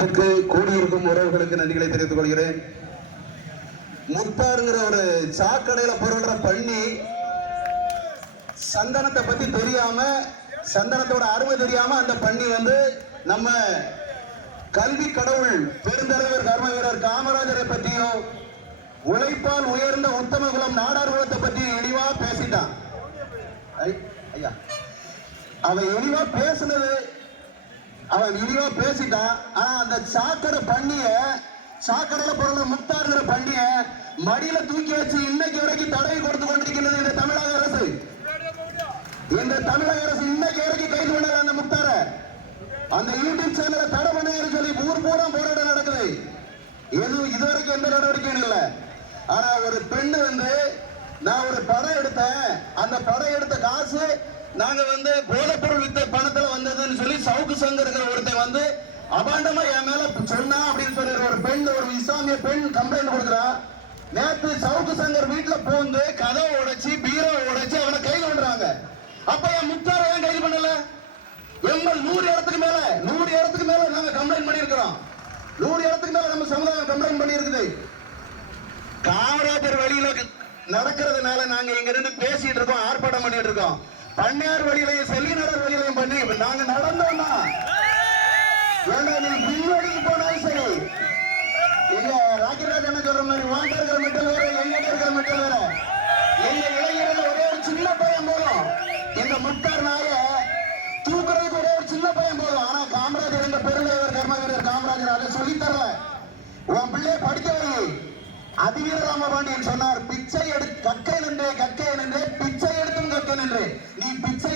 கூடியிருக்கும் உறவுகளுக்கு நன்றிகளை தெரிவித்துக் கொள்கிறேன். முத்தாருங்கிற ஒரு சாக்கடையில பொருள்ற பண்ணி சந்தனத்தை பத்தி தெரியாம, சந்தனத்தோட அருமை தெரியாம அந்த பண்ணி வந்து நம்ம கல்வி கடவுள் பெருந்தலைவர் கர்ம வீரர் காமராஜரை பற்றியோ உழைப்பால் உயர்ந்த உத்தமகுலம் நாடார் குலத்தை பற்றி இழிவா பேசிட்டான். ஐயா அவன் இழிவா பேசுனது, அவன் இழிவா பேசிட்டான். ஆனா அந்த சாக்கடை பண்ணிய, சாக்கடையில பொருள் முத்தாருங்கிற பண்ணிய மடியில தூக்கி வச்சு இன்னைக்கு வரைக்கும் தடவை கொடுத்து கொண்டிருக்கிறது இந்த தமிழக அரசு. இந்த தமிழக அரசு இன்னைக்கு வரைக்கும் கைது பண்ணல அந்த முத்தார. அந்த யூடியூப் சேனலை தடை பண்ணு சொல்லி ஊர் பூரா போராட்டம் நடக்குது. இதுவரைக்கும் எந்த நடவடிக்கையும் இல்லை. ஆனா ஒரு பெண்ணு வந்து, நான் ஒரு படம் எடுத்தேன், அந்த படம் எடுத்த காசு நாங்க வந்து போதைப்பொருள் வித்த பணத்துல வந்ததுன்னு சொல்லி சவுக்கு சங்கர் ஒருத்தன் வந்து அபாண்டமா என் மேல சொன்னா அப்படின்னு சொல்லி ஒரு பெண், ஒரு இஸ்லாமிய பெண் கம்ப்ளைண்ட் கொடுக்குறா. நேற்று சவுக்கு சங்கர் வீட்டுல போந்து கதவை உடைச்சு பீரோ உடைச்சு அவனை கைது பண்றாங்க. அப்ப என் முத்தார ஏன் கைது பண்ணல? 100 இடத்துக்கு மேல நாங்க கம்ப்ளைண்ட் பண்ணிருக்கிறோம். 100 இடத்துக்கு மேல நம்ம சமுதாயம் கம்ப்ளைண்ட் பண்ணி இருக்குது. காமராஜர் வழியில நடக்கிறதுனால நாங்க இங்க இருந்து பேசிட்டு இருக்கோம், ஆர்ப்பாட்டம் பண்ணிட்டு இருக்கோம். பண்ணையார் வழியிலையும் செல்லிநடர் வழியிலையும் பண்ணி நாங்க நடந்தோம்னா வேண்டாம், நீ பின்வழிக்கு போனாலும் சரி. எங்க ராக்கிராஜ் என்ன சொல்ற மாதிரி வாங்க இருக்கிற மெட்டல் வேற, எங்க இருக்கிற மெட்டல் வேற. எங்க இளைஞர்கள் ஒரே ஒரு சின்ன பையன் போதும், எங்க முட்டார் நாய தூக்குறதுக்கு ஒரே ஒரு சின்ன பையன் போதும். ஆனா காமராஜர், எங்க பெருந்தலைவர் கர்ம வீரர் காமராஜர் அதை சொல்லி தரல. உன் பிள்ளைய படிக்க வை. அதிவீர ராமபாண்டியன் சொன்னார், பிச்சை கக்கை நின்றே பிச்சை எடுத்தும் கக்கை நின்றே. நீ பிச்சை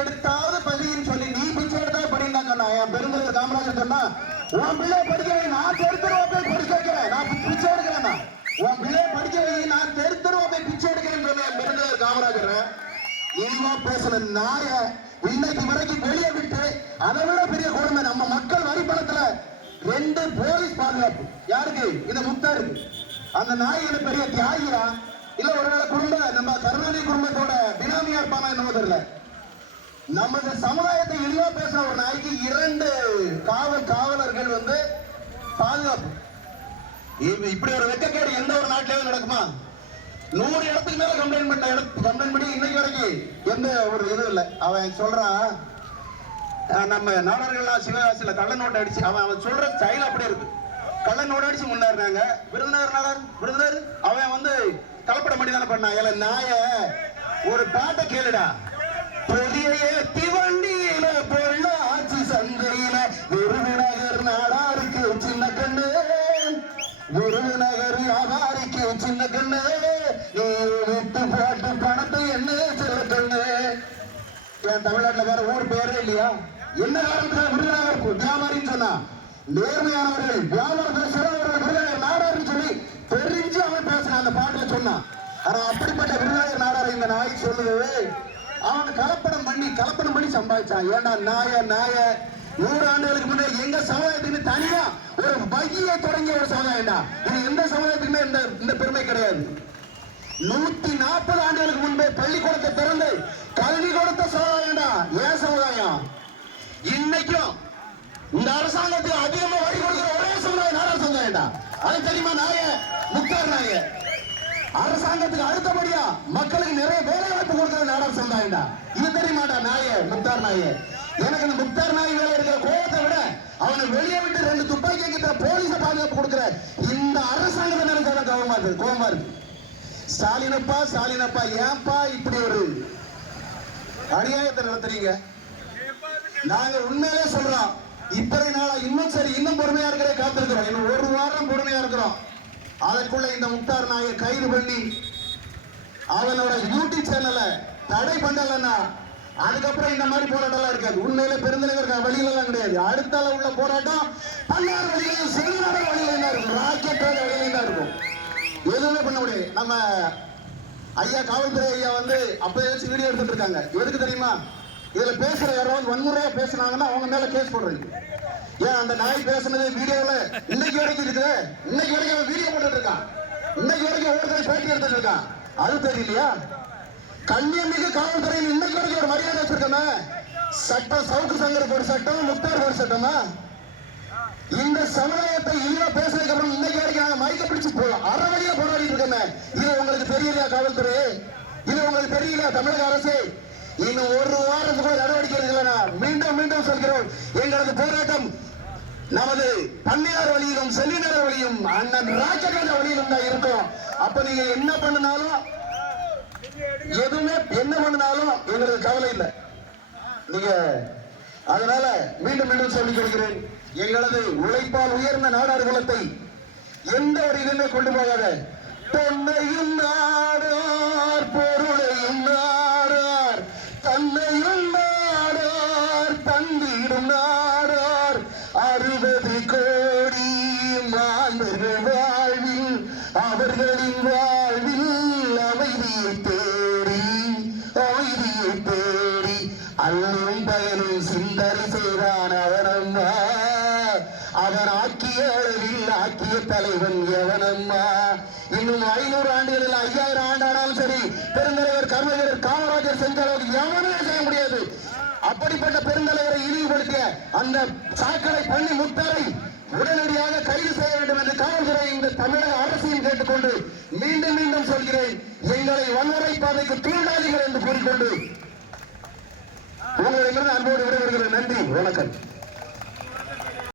எடுத்தாவது பதின்னு சொல்லி நீ பிச்சை எடுத்தா படின்னா சொன்னா. என் பெருந்தலைவர் காமராஜர் சொன்னா, உன் பிள்ளைய படிக்க வை, நான் தெருத்தருவா போய் படிக்க வைக்கிறேன், நான் பிச்சை எடுக்கிறேன். உன் பிள்ளைய படிக்க வை, நான் தெருத்தருவா போய் பிச்சை எடுக்கிறேன்னு சொன்ன என் பெருந்தலைவர் காமராஜர். இனிமா பேசுன நாய இன்னைக்கு வரைக்கும் வெளியே விட்டு, அதை விட பெரிய கொடுமை, நம்ம மக்கள் வரி பணத்துல 2 போலீஸ் பாதுகாப்பு யாருக்கு? இந்த முத்தாருக்கு. அந்த நாய்களை பெரிய தியாகியா இல்ல ஒருவேளை நம்ம கருணாநிதி குடும்பத்தோட பினாமியா இருப்பானா என்னமோ தெரியல. நமது சமுதாயத்தை இழிவா பேசுற ஒரு நாய்க்கு 2 காவலர்கள் வந்து பாதுகாப்பு. இப்படி ஒரு வெக்கக்கேடு எந்த ஒரு நாட்டிலேயே நடக்குமா? 100 இடத்துக்கு மேல கம்ப்ளைண்ட் பண்ணி இன்னைக்கு வரைக்கும் எந்த ஒரு இதுவும் இல்லை. அவன் சொல்றான், நம்ம நாடர்கள்லாம் சிவகாசியில கள்ள நோட்டு அடிச்சு, அவன் சொல்ற ஸ்டைல் அப்படியே இருக்கு. கள்ள நோட்டு அடிச்சு முன்னாடினாங்க விருதுநகர் அவன் வந்து கலப்படம் பண்ணி தானே பண்ணான். இல்ல நாய ஒரு பாட்டை கேளுடா. பெரிய திவண்டியில பொருள் ஆட்சி சந்தையில விருதுநகர் நாடாருக்கு சின்ன கண்ணு, விருதுநகர் வியாபாரிக்கு சின்ன கண்ணு, நீ விட்டு போட்டு பணத்தை என்ன சின்ன கண்ணு. என் தமிழ்நாட்டுல வேற ஊர் பேரே இல்லையா? என்ன காரணத்துல விருதுநகர் வியாபாரின்னு சொன்னா? நேர்மையானவர்கள், வியாபாரத்தில் சிறந்தவர்கள் விருதுநகர் நாடாருன்னு சொல்லி தெரிஞ்சு அவன் பேசுறான், அந்த பாட்டுல சொன்னான். ஆனா அப்படிப்பட்ட விருதுநகர் நாடார் இந்த நாய் சொல்லுது, அவன் கலப்படம் பண்ணி சம்பாதிச்சான். ஏன்னா நாய 100 ஆண்டுகளுக்கு முன்னே எங்க சமுதாயத்துக்கு தனியா ஒரு வங்கியை தொடங்கிய ஒரு சமுதாயம்டா. இது எந்த சமுதாயத்துக்குமே இந்த பெருமை கிடையாது. 140 ஆண்டுகளுக்கு முன்பே பள்ளிக்கூடத்தை திறந்து கல்வி கொடுத்த சமுதாயம்டா ஏன் சமுதாயம். இன்னைக்கும் இந்த அரசாங்கத்துக்கு அதிகமா வரி கொடுக்கிற ஒரே சமுதாயம் நாடார் சமுதாயம்டா. அது தெரியுமா? முத்தார் நாய அரசாங்கத்துக்கு அடுத்தபடியா மக்களுக்கு நிறைய வேலை வாய்ப்பு கொடுக்கிற நாடார் சமுதாயம்டா. இது தெரியுமாடா முத்தார் நாய. எனக்கு இந்த முத்தார் நாய் வேலை இருக்கிற கோபத்தை விட அவனை வெளியே விட்டு 2 துப்பாக்கி கிட்ட போலீஸ பாதுகாப்பு கொடுக்கிற இந்த அரசாங்கத்தை நினைச்சாலும் கோபமா இருக்கு. ஸ்டாலினப்பா ஏன்பா இப்படி ஒரு அநியாயத்தை நடத்துறீங்க? நாங்க உண்மையிலே சொல்றோம், இத்தனை நாளா இன்னும் பொறுமையா இருக்கிற காத்திருக்கிறோம். இன்னும் 1 வாரம் பொறுமையா இருக்கிறோம். அதற்குள்ள இந்த முத்தார் நாயை கைது பண்ணி அவனோட யூடியூப் சேனலை தடை பண்ணலன்னா அதுக்கப்புறம் இந்த மாதிரி போராட்டம் இருக்காது. உண்மையில பெருந்தலைவர் வழியில எல்லாம் கிடையாது. அடுத்த உள்ள போராட்டம் பண்ணார் வழியிலையும் செல்லுநடை வழியில இருக்கும், ராக்கெட் வழியில தான் இருக்கும். எதுவுமே பண்ண முடியாது. நம்ம ஐயா காவல்துறை ஐயா வந்து அப்ப வச்சு வீடியோ எடுத்துட்டு இருக்காங்க. எதுக்கு தெரியுமா? இதுல பேசுற யாராவது வன்முறையா பேசினாங்கன்னா அவங்க மேல கேஸ் போடுறீங்க. ஏன் அந்த நாய் பேசுனது வீடியோல இன்னைக்கு வரைக்கும் இருக்குது. இன்னைக்கு வரைக்கும் அவன் வீடியோ போட்டுட்டு இருக்கான். இன்னைக்கு வரைக்கும் ஒவ்வொருத்தரும் பேட்டி எடுத்துட்டு இருக்கான். அது தெரியலையா? கண்ணியமிகு காவல்துறையில் இன்னைக்கு வரைக்கும் ஒரு மரியாதை வச்சிருக்கோமே. சட்டம் சவுக்கு சங்கருக்கு ஒரு சட்டம், முத்தாருக்கு ஒரு சட்டமா? விஷயத்தை இல்ல பேசுறதுக்கு அப்புறம் இன்னைக்கு வரைக்கும் நாங்க மயக்க பிடிச்சு அரை வழியா போராடிட்டு இருக்கோமே. இது உங்களுக்கு தெரியலையா காவல்துறை? இது உங்களுக்கு தெரியலையா தமிழக அரசு? இன்னும் ஒரு வாரத்துக்குள்ள நடவடிக்கை எடுக்கலனா மீண்டும் மீண்டும் சொல்கிறோம், எங்களது போராட்டம் நமது பன்னியார் வழியிலும் செல்லினர் வழியும் அண்ணன் ராஜகாந்த வழியிலும் தான் இருக்கும். அப்ப நீங்க என்ன பண்ணினாலும் எதுவுமே என்ன பண்ணினாலும் எங்களுக்கு கவலை இல்லை. நீங்க அதனால மீண்டும் மீண்டும் சொல்லிக் கொள்கிறேன், எங்களது உழைப்பால் உயர்ந்த நாடார் குலத்தை எந்த ஒரு இதுமே கொண்டு போகாத. பொன்னையும் நாடார் பொருளையும் நாடார் தன்னையும் நாடார் தந்திடும் நாடார் 60 கோடி மாந்தர்கள் வாழ்வில் அவர்களின் வாழ்வில் அமைதியை தேடி அல்லும் பயனும் சிந்தனை செய்தான் அவனம்மா. அவன் ஆக்கிய அளவில் ஆக்கிய தலைவன் எவனம்மா. இன்னும் 500 ஆண்டுகளில் 5000 ஆண்டானாலும் சரி, பெருந்தலைவர் கர்மவீரர் காமராஜர் செஞ்ச அளவுக்கு எவனுமே செய்ய முடியாது. அப்படிப்பட்ட பெருந்தலைவரை இழிவுபடுத்திய அந்த சாக்கடை பண்ணி முத்தரை உடனடியாக கைது செய்ய வேண்டும் என்று காவல்துறை இந்த தமிழக அரசையும் கேட்டுக்கொண்டு மீண்டும் மீண்டும் சொல்கிறேன், எங்களை வன்முறை பாதைக்கு தூண்டாதீர்கள் என்று கூறிக்கொண்டு உங்களிடமிருந்து அன்போடு விடைபெறுகிறேன். நன்றி, வணக்கம்.